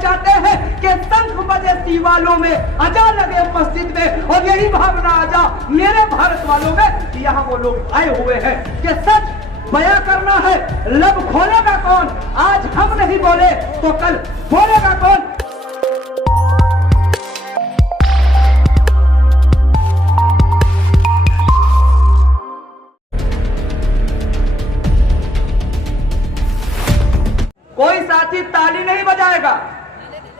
चाहते हैं कि शंख बजे दीवालों में, अजा लगे मस्जिद में, और यही भावना आजा मेरे भारत वालों में। यहाँ वो लोग आए हुए हैं कि सच बयां करना है, लब खोलेगा कौन? आज हम नहीं बोले तो कल बोलेगा कौन? कोई साथी ताली नहीं बजाएगा।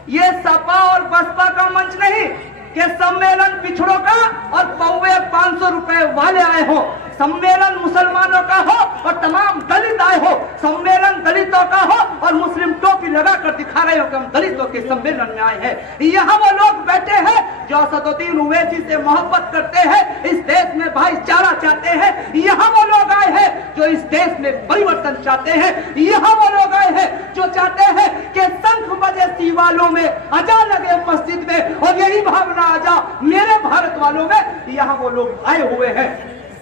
ये सपा और बसपा का मंच नहीं कि सम्मेलन पिछड़ों का और पौवे 500 रुपए वाले आए हो। सम्मेलन मुसलमानों का हो और तमाम दलित आए हो। सम्मेलन दलितों का हो और मुस्लिम टोपी लगाकर दिखा रहे हो कि हम दलितों के सम्मेलन में आए हैं। यहाँ वो लोग बैठे हैं जो असदुद्दीन ओवैसी से मोहब्बत करते हैं, इस देश में भाईचारा चाहते हैं। यहाँ वो लोग आए हैं जो इस देश में परिवर्तन चाहते हैं। यहाँ वो लोग आए हैं जो चाहते हैं कि शंख बजे दीवालों में, अजा लगे मस्जिद में, और यही भावना आजा मेरे भारत वालों में। यहाँ वो लोग आए हुए हैं।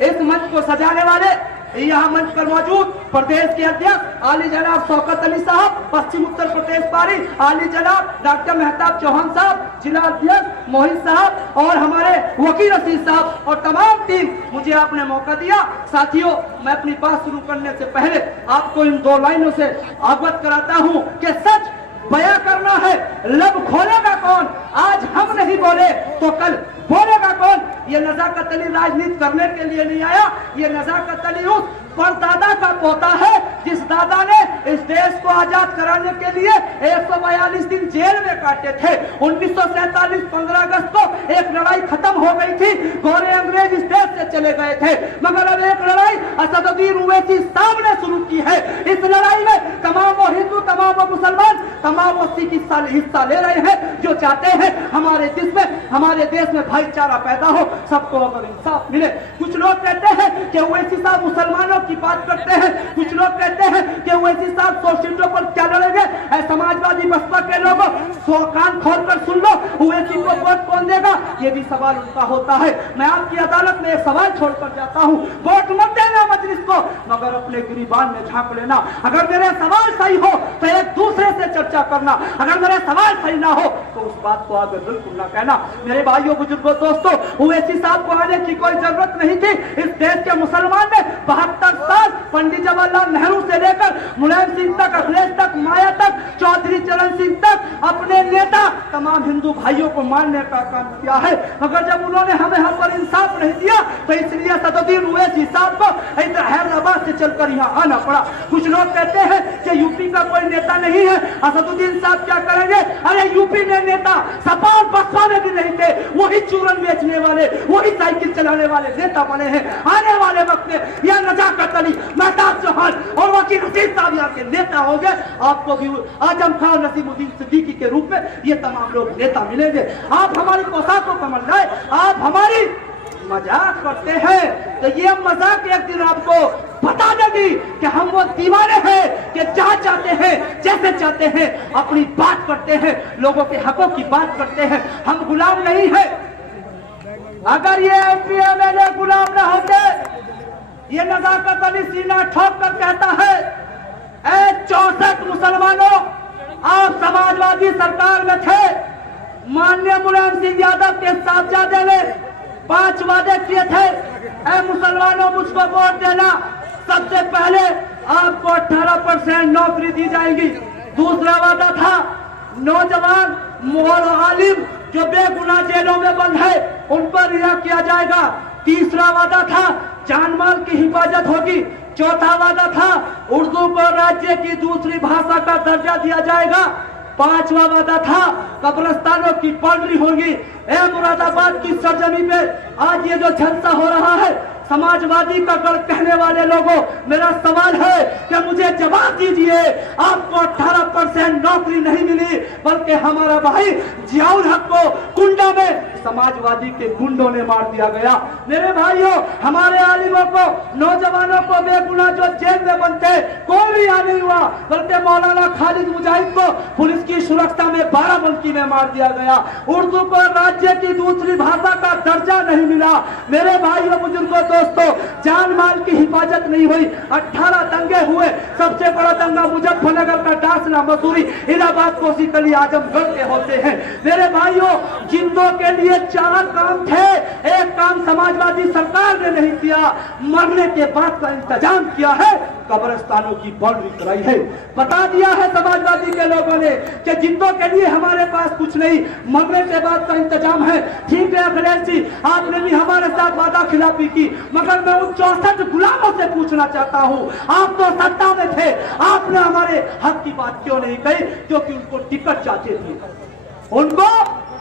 इस मंच को सजाने वाले यहाँ मंच पर मौजूद प्रदेश के अध्यक्ष आली जनाब शौकत अली साहब, पश्चिम उत्तर प्रदेश पारी आली जनाब डॉक्टर मेहताब चौहान साहब, जिला अध्यक्ष मोहित साहब, और हमारे वकील रशीद साहब और तमाम टीम। मुझे आपने मौका दिया। साथियों, मैं अपनी बात शुरू करने से पहले आपको इन दो लाइनों से अवगत कराता हूँ कि सच बयां करना है, लब खोलेगा कौन? आज हम नहीं बोले तो कल बोलेगा कौन? ये नजाकत अली राजनीति करने के लिए नहीं आया। ये नजाकत अली उस परदादा का पोता है जिस दादा ने इस देश को आजाद कराने के लिए 142 दिन जेल में काटे थे। 1947 15 अगस्त को एक लड़ाई खत्म हो गई थी। गोरे अंग्रेज इस देश से चले गए थे, मगर अब एक लड़ाई असदुद्दीन ओवैसी साहब ने शुरू की है। इस लड़ाई में तमाम वो हिंदू, तमाम वो मुसलमान, तमाम वो सिख हिस्सा ले रहे हैं, जो चाहते हैं हमारे देश में भाईचारा पैदा हो, सबको अगर इंसाफ मिले। कुछ लोग कहते हैं कि ओवैसी साहब मुसलमानों की बात करते हैं। कुछ लोग कहते हैं कि ओवैसी साहब 100 सीटों पर क्या लड़ेंगे। समाजवादी बसपा के लोगों 100 कान खोल कर सुन लो, ओवैसी को वोट कौन देगा? ये भी सवाल उनका होता है। मैं आपकी अदालत में एक सवाल छोड़कर जाता हूँ, वोट मत देना मजलिस को, मगर अपने गिरिबान में झांक लेना। अगर मेरे सवाल सही हो तो एक दूसरे से चर्चा करना, अगर मेरे सवाल सही ना हो तो उस बात को आगे बिल्कुल ना कहना। मेरे भाइयों, बुजुर्गों, दोस्तों, ओवैसी साहब को आने की कोई जरूरत नहीं थी। इस देश के मुसलमान ने 72 साल पंडित जवाहरलाल नेहरू से लेकर मुलायम सिंह तक, अखिलेश तक, माया तक, चौधरी चरण सिंह तक अपने नेता तमाम हिंदू भाइयों को मारने का काम किया है। मगर जब उन्होंने हमें हम पर इंसाफ नहीं दिया तो इसलिए असदुद्दीन ओवैसी साहब को हैदराबाद से चलकर यहाँ आना पड़ा। कुछ लोग कहते हैं कि यूपी का कोई नेता नहीं है, असदुद्दीन साहब क्या करेंगे? अरे यूपी में नेता सपा और बसपा में भी नहीं थे, वही चूरन बेचने वाले, वही साइकिल चलाने वाले नेता बने हैं। आने वाले वक्त में यह नजाकत अली, मेहताब चौहान और वकील रशीद साहब यहाँ के नेता होंगे। आपको भी आजम खान, नसीमुद्दीन सिद्दीकी के रूप में ये तमाम लोग नेता मिलेंगे। आप हमारी पोशाकों को समझ जाए, आप हमारी मजाक करते हैं तो ये मजाक एक दिन आपको बता देगी कि हम वो दीवाने हैं कि जहाँ चाहते हैं, जैसे चाहते हैं अपनी बात करते हैं, लोगों के हकों की बात करते हैं। हम गुलाम नहीं है। अगर ये एमपी एमएलए गुलाम न होते, ये नजाकत अली सीना ठोक कर कहता है, ऐ 64 मुसलमानों, आप समाजवादी सरकार में थे, माननीय मुलायम सिंह यादव के साहबजादे ने 5 वादे किए थे। ऐ मुसलमानों, मुझको वोट देना, सबसे पहले आपको 18% नौकरी दी जाएगी। दूसरा वादा था नौजवान मोहर आलिम जो बेगुनाह जेलों में बंद है उन पर रिहा किया जाएगा। तीसरा वादा था जान माल की हिफाजत होगी। चौथा वादा था उर्दू को राज्य की दूसरी भाषा का दर्जा दिया जाएगा। 5वां वादा था कब्रिस्तानों की बाउंड्री होगी। मुरादाबाद की सरजमी पे आज ये जो झलसा हो रहा है, समाजवादी का गढ़ कहने वाले लोगों, मेरा सवाल है कि मुझे जवाब दीजिए। आपको 18% नौकरी नहीं मिली, बल्कि हमारा भाई जियाउल हक को कुंडा में समाजवादी के गुंडों ने मार दिया गया। मेरे भाइयों, हमारे आलिमों को, नौजवानों को बेगुनाह जो जेल में बनते कोई भी यहाँ नहीं हुआ, बल्कि मौलाना खालिद मुजाहिद को पुलिस की सुरक्षा में बाराबंकी में मार दिया गया। उर्दू को राज्य की दूसरी भाषा का दर्जा नहीं मिला। मेरे भाइयों, बुजुर्गों, दोस्तों, जान माल की हिफाजत नहीं हुई। 18 दंगे हुए। सबसे बड़ा दंगा मुजफ्फरनगर का, डासना, मसूरी, इलाहाबाद, कोसीकली, आजमगढ़ के होते हैं। मेरे भाइयों, जिंदों के लिए 4 काम थे। एक काम समाजवादी सरकार ने नहीं किया, मरने के बाद का इंतजाम किया है, कब्रिस्तानों की बाउंड्री कराई है। बता दिया है समाजवादी के लोगों ने कि जिंदों के लिए हमारे पास कुछ नहीं, मरने के बाद का इंतजाम है। ठीक है अखिलेश जी, आपने भी हमारे साथ वादा खिलाफी की, मगर मैं उन 64 गुलामों से पूछना चाहता हूँ, आप तो सत्ता में थे, आपने हमारे हक की बात क्यों नहीं कही? क्योंकि उनको टिकट चाहते थे, उनको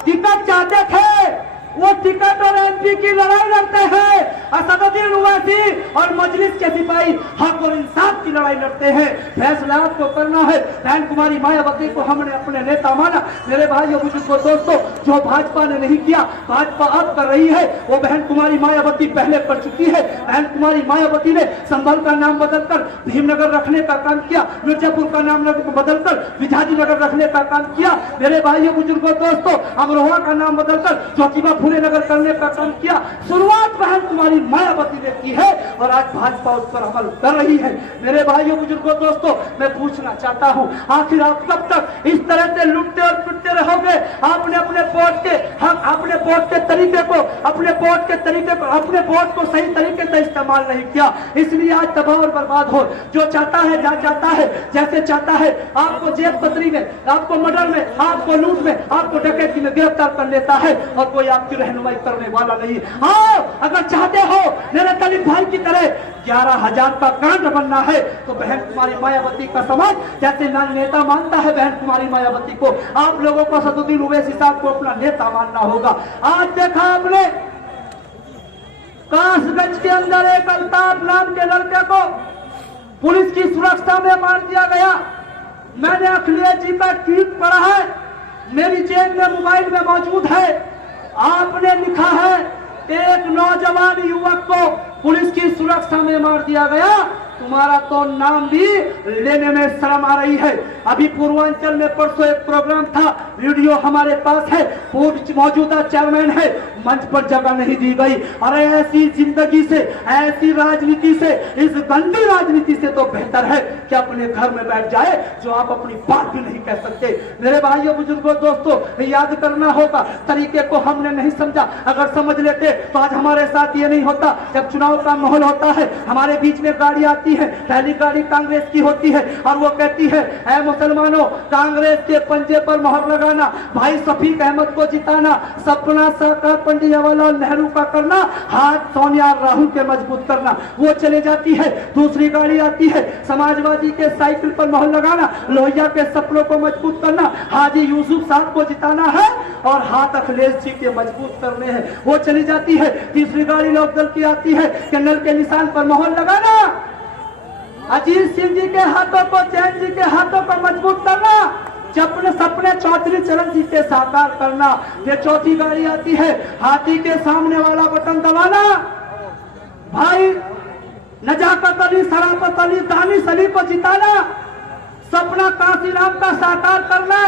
टिकट चाहते थे। वो टिकट और एमपी की लड़ाई लड़ते हैं। असदुद्दीन ओवैसी और मजलिस के सिपाही हक और इंसाफ की लड़ाई लड़ते हैं। फैसला आपको करना है। बहन कुमारी मायावती को हमने अपने नेता माना। मेरे भाइयों, बुजुर्गों, दोस्तों, जो भाजपा ने नहीं किया, भाजपा अब कर रही है, वो बहन कुमारी मायावती पहले कर चुकी है। बहन कुमारी मायावती ने संभल का नाम बदलकर भीमनगर रखने का काम किया, मिर्जापुर का नाम बदलकर विजाजी नगर रखने का काम किया। मेरे भाइयों, बुजुर्गों, दोस्तों, अमरोहा का नाम बदलकर ज्योतिबा फूले नगर करने का काम किया। शुरुआत बहन कुमारी मायावती ने की है और आज भाजपा उस पर अमल कर रही है। मेरे भाइयों, बुजुर्गों, दोस्तों, मैं पूछना चाहता हूं, आखिर आप कब तक इस तरह से लुटते और पिटते रहोगे? आपने अपने वोट के हक, अपने वोट के तरीके को, अपने वोट के तरीके को, अपने वोट को सही तरीके से इस्तेमाल नहीं किया, इसलिए आज तबाह और बर्बाद हो। जो चाहता है, जहाँ चाहता है, जैसे चाहता है, आपको जेब पत्री में, आपको मर्डर में, आपको लूट में, आपको डकैती में गिरफ्तार कर लेता है और कोई आपकी रहनुमाई करने वाला नहीं। हाँ, अगर चाहते हो मेरे दलित भाई की तरह 11,000 का कांड बनना है तो बहन कुमारी मायावती का समाज जैसे नेता मानता है, बहन कुमारी मायावती को आप लोगों को असदुद्दीन ओवैसी साहब को अपना नेता मानना होगा। आज देखा आपने कासगंज के अंदर एक अल्ताफ नाम के लड़के को पुलिस की सुरक्षा में मार दिया गया। मैंने अखिलेश जी का ट्वीट पढ़ा है, मेरी जेब में मोबाइल में मौजूद है। आपने लिखा है एक नौजवान युवक को पुलिस की सुरक्षा में मार दिया गया, तुम्हारा तो नाम भी लेने में शर्म आ रही है। अभी पूर्वांचल में परसों एक प्रोग्राम था, वीडियो हमारे पास है, मौजूदा चेयरमैन है, मंच पर जगह नहीं दी गई। अरे ऐसी जिंदगी से, ऐसी राजनीति से, इस गंदी राजनीति से तो बेहतर है कि अपने घर में बैठ जाए, जो आप अपनी बात भी नहीं कह सकते। मेरे भाइयों, बुजुर्गों, दोस्तों, याद करना होगा, तरीके को हमने नहीं समझा। अगर समझ लेते तो आज हमारे साथ ये नहीं होता। जब चुनाव का माहौल होता है, हमारे बीच में गाड़ी आती है, पहली गाड़ी कांग्रेस की होती है और वो कहती है, ऐ मुसलमानों, कांग्रेस के पंजे पर मोहर लगाना, भाई शफीक अहमद को जिताना, सपना साकार पंडित जवाहरलाल नेहरू का करना, हाथ सोनिया राहुल के मजबूत करना। वो चले जाती है। दूसरी गाड़ी आती है, समाजवादी के साइकिल पर मोहर लगाना, लोहिया के सपनों को मजबूत करना, हाजी यूसुफ साहब को जिताना है और हाथ अखिलेश जी के मजबूत करने हैं। वो चली जाती है। तीसरी गाड़ी लोकदल की आती है कि नल के निशान पर मोहर लगाना, अजीत सिंह जी के हाथों को, जैन जी के हाथों को मजबूत करना, सपने चौधरी चरण जी के साकार करना। ये चौथी गाड़ी आती है, हाथी के सामने वाला बटन दबाना, भाई नजाकत अली, शराफत अली, दानिश अली को जिताना, सपना काशीराम का साकार करना,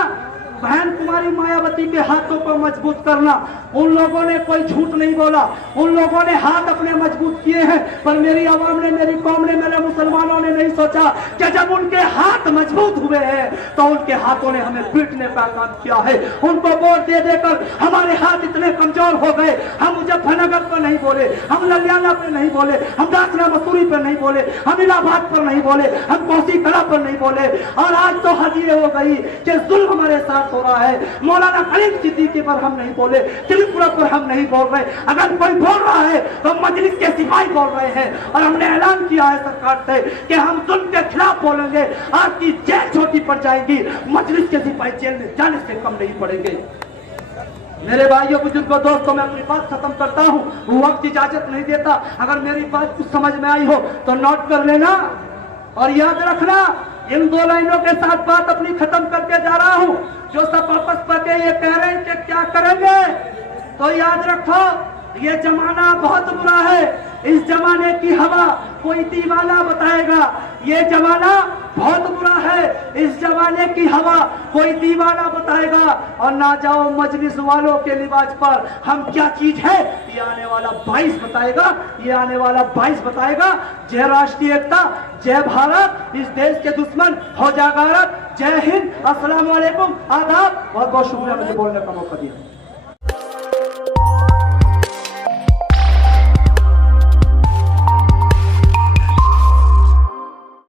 बहन कुमारी मायावती के हाथों को मजबूत करना। उन लोगों ने कोई झूठ नहीं बोला, उन लोगों ने हाथ अपने मजबूत किए हैं, पर मेरी आवाम ने, मेरी कौम ने, मेरे मुसलमानों ने नहीं सोचा कि जब उनके हाथ मजबूत हुए हैं तो उनके हाथों ने हमें पीटने का काम किया है। उनको वोट दे देकर हमारे हाथ इतने कमजोर हो गए। हम मुजफ्फरनगर पर नहीं बोले, हम ललियाना पर नहीं बोले, हम दासना मसूरी पर नहीं बोले, हम इलाहाबाद पर नहीं बोले, हम कोसीकला पर नहीं बोले। और आज तो हद ये हो गई कि जुल्म हमारे साथ हो रहा है। मौलाना खालिद सिद्दीकी पर हम नहीं बोले, त्रिपुरा पर हम नहीं बोल रहे। अगर कोई बोल रहा है तो मजलिस के सिपाही बोल रहे हैं और हमने ऐलान किया है सरकार से कि हम जुल्म के खिलाफ बोलेंगे। आपकी जेल छोटी पड़ जाएगी, मजलिस के सिपाही जेल में जाने से कम नहीं पड़ेंगे। मेरे भाइयों, बुजुर्गों, दोस्तों, मैं अपनी बात खत्म करता हूँ, वक्त इजाजत नहीं देता। अगर मेरी बात कुछ समझ में आई हो तो नोट कर लेना और याद रखना। इन 2 लाइनों के साथ बात अपनी खत्म करके जा रहा हूँ। जो सब आपस पर ये कह रहे हैं कि क्या करेंगे, तो याद रखो, ये जमाना बहुत बुरा है। इस जमाने की हवा कोई दीवाना बताएगा। ये जमाना बहुत बुरा है। इस जमाने की हवा कोई दीवाना बताएगा। और ना जाओ मजलिस वालों के लिबास पर, हम क्या चीज है ये आने वाला 22 बताएगा। ये आने वाला 22 बताएगा। जय राष्ट्रीय एकता, जय भारत, इस देश के दुश्मन हो जागारत। जय हिंद, अस्सलाम वालेकुम, आदाब। बहुत बहुत शुक्रिया मुझे बोलने का मौका दिया।